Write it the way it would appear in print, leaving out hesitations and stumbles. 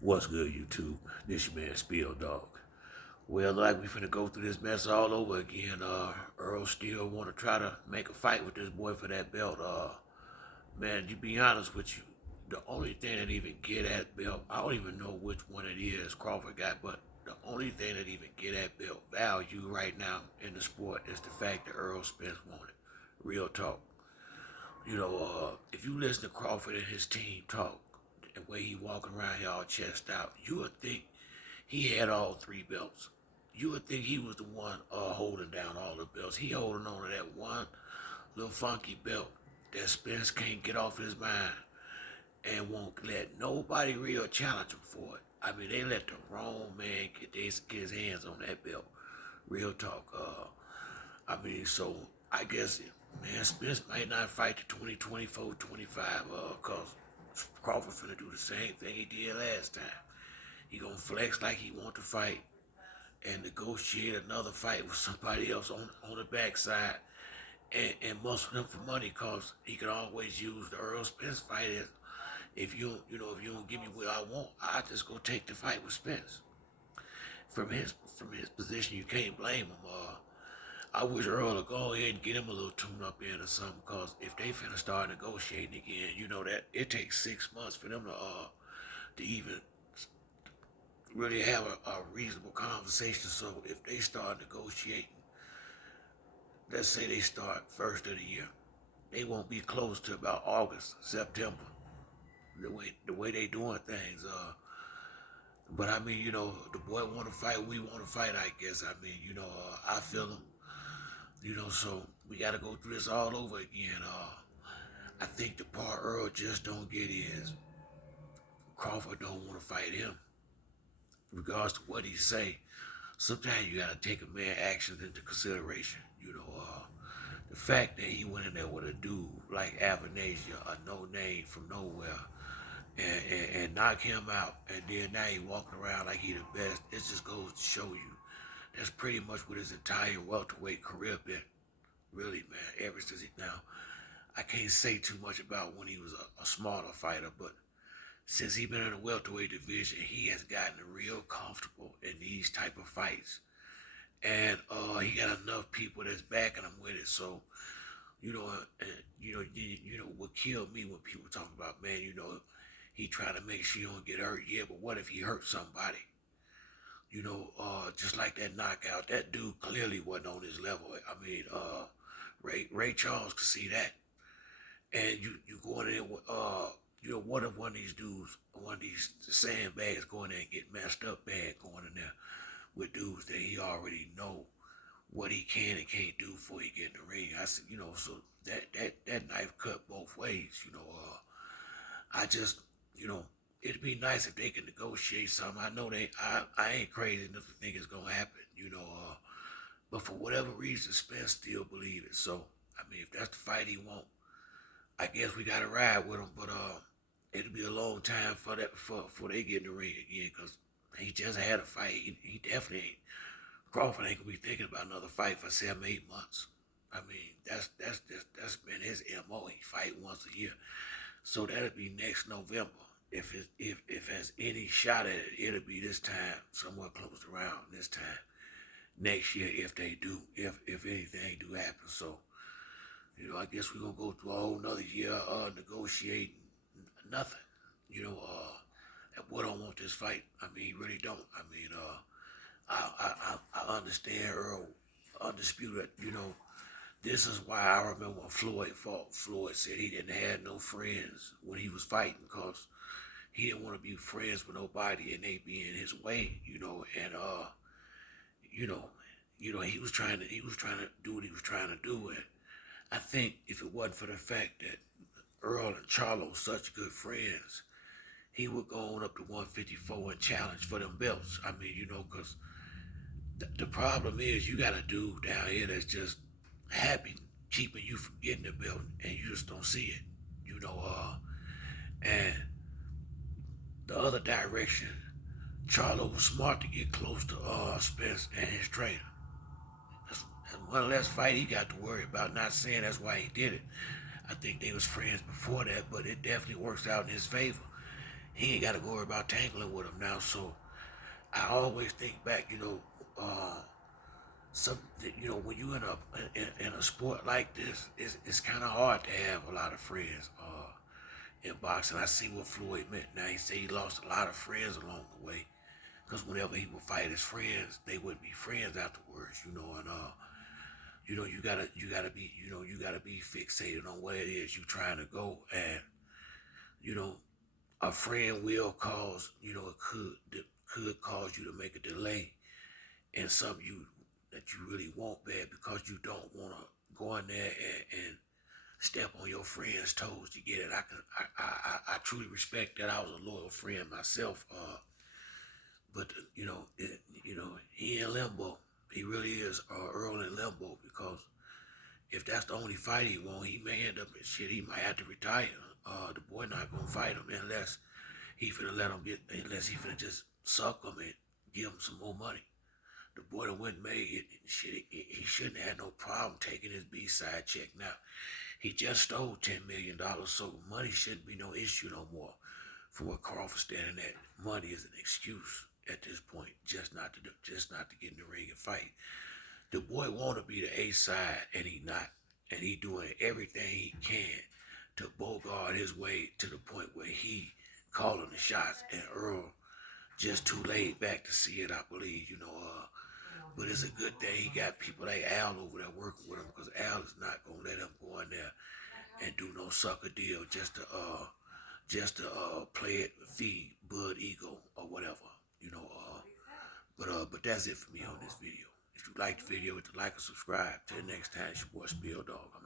What's good, YouTube? This your man Spill Dog. Well, like we finna go through this mess all over again. Earl still want to try to make a fight with this boy for that belt. Man, to be honest with you, the only thing that even get that belt, I don't even know which one it is Crawford got, but the only thing that even get that belt value right now in the sport is the fact that Earl Spence won it. Real talk. If you listen to Crawford and his team talk, the way he walking around here all chest out, you would think he had all three belts. You would think he was the one holding down all the belts. He holding on to that one little funky belt that Spence can't get off his mind and won't let nobody real challenge him for it. I mean, they let the wrong man get his hands on that belt. Real talk. So I guess, man, Spence might not fight the 2024, 25, cause Crawford finna do the same thing he did last time. He gonna flex like he want to fight and negotiate another fight with somebody else on the backside and muscle him for money, cause he could always use the Earl Spence fight as if you don't give me what I want, I just go take the fight with Spence. From his position, you can't blame him. I wish Earl would go ahead and get him a little tune up in or something, cause if they finna start negotiating again, you know that it takes 6 months for them to even really have a reasonable conversation. So if they start negotiating, let's say they start first of the year, they won't be close to about August, September. The way they doing things. But I mean, the boy want to fight, we want to fight. I guess. I mean, I feel him. So we got to go through this all over again. I think the part Earl just don't get is Crawford don't want to fight him, regards to what he say. Sometimes you gotta take a man's actions into consideration. The fact that he went in there with a dude like Avantasia, a no name from nowhere, and knock him out, and then now he walking around like he the best. It just goes to show you that's pretty much what his entire welterweight career been. Really, man. Ever since now, I can't say too much about when he was a smaller fighter, but since he been in the welterweight division, he has gotten real comfortable in these type of fights, and he got enough people that's backing him with it. So, what killed me when people talk about, man, he trying to make sure you don't get hurt. Yeah, but what if he hurt somebody? Just like that knockout, that dude clearly wasn't on his level. I mean, Ray Charles could see that, and you going in with what if one of these dudes, one of these sandbags going there and get messed up bad going in there with dudes that he already know what he can and can't do before he get in the ring. I said, so that knife cut both ways. I just, it'd be nice if they could negotiate something. I know I ain't crazy enough to think it's gonna happen. But for whatever reason, Spence still believe it. So I mean, if that's the fight he want, I guess we gotta ride with him. But it'll be a long time for that before they get in the ring again, because he just had a fight. He definitely ain't. Crawford ain't gonna be thinking about another fight for 7, 8 months. I mean, that's been his MO. He fight once a year, so that'll be next November. If has any shot at it, it'll be this time, somewhere close around this time next year, if they do, if anything do happen. So I guess we're gonna go through a whole nother year negotiating nothing. That boy don't want this fight. I mean, he really don't. I mean, I understand Earl undisputed. This is why I remember when Floyd fought. Floyd said he didn't have no friends when he was fighting, cause he didn't want to be friends with nobody and they be in his way. And you know, he was trying to do what he was trying to do, and I think if it wasn't for the fact that Earl and Charlo such good friends, he would go on up to 154 and challenge for them belts. I mean, because the problem is you got a dude down here that's just happy keeping you from getting the belt, and you just don't see it. And the other direction, Charlo was smart to get close to Spence and his trainer. That's one less fight he got to worry about. Not saying that's why he did it. I think they was friends before that, but it definitely works out in his favor. he ain't got to worry about tangling with him now. So I always think back, some when you in a sport like this, it's kind of hard to have a lot of friends. In boxing, I see what Floyd meant. Now he said he lost a lot of friends along the way, because whenever he would fight his friends, they wouldn't be friends afterwards. And you gotta be fixated on where it is you trying to go, and you know a friend will cause it could cause you to make a delay in something that you really want bad, because you don't want to go in there and step on your friend's toes to get it. I truly respect that. I was a loyal friend myself, but he in limbo. He really is Earl in limbo, because if that's the only fight he want, he may end up in shit. He might have to retire. The boy not gonna fight him unless unless he finna just suck him and give him some more money. The boy that went and made it, shit, he shouldn't have had no problem taking his B-side check now. He just stole $10 million, so money shouldn't be no issue no more. For what Crawford standing at, money is an excuse at this point, just not to get in the ring and fight. The boy want to be the A side, and he not, and he doing everything he can to bogart his way to the point where he calling the shots, and Earl just too laid back to see it, I believe. But it's a good thing he got people like Al over there working with him, because Al is not gonna let him go in there and do no sucker deal just to play it, feed Bud ego or whatever. But that's it for me on this video. If you like the video, hit the like and subscribe. Till next time, it's your boy Spill Dog. I'm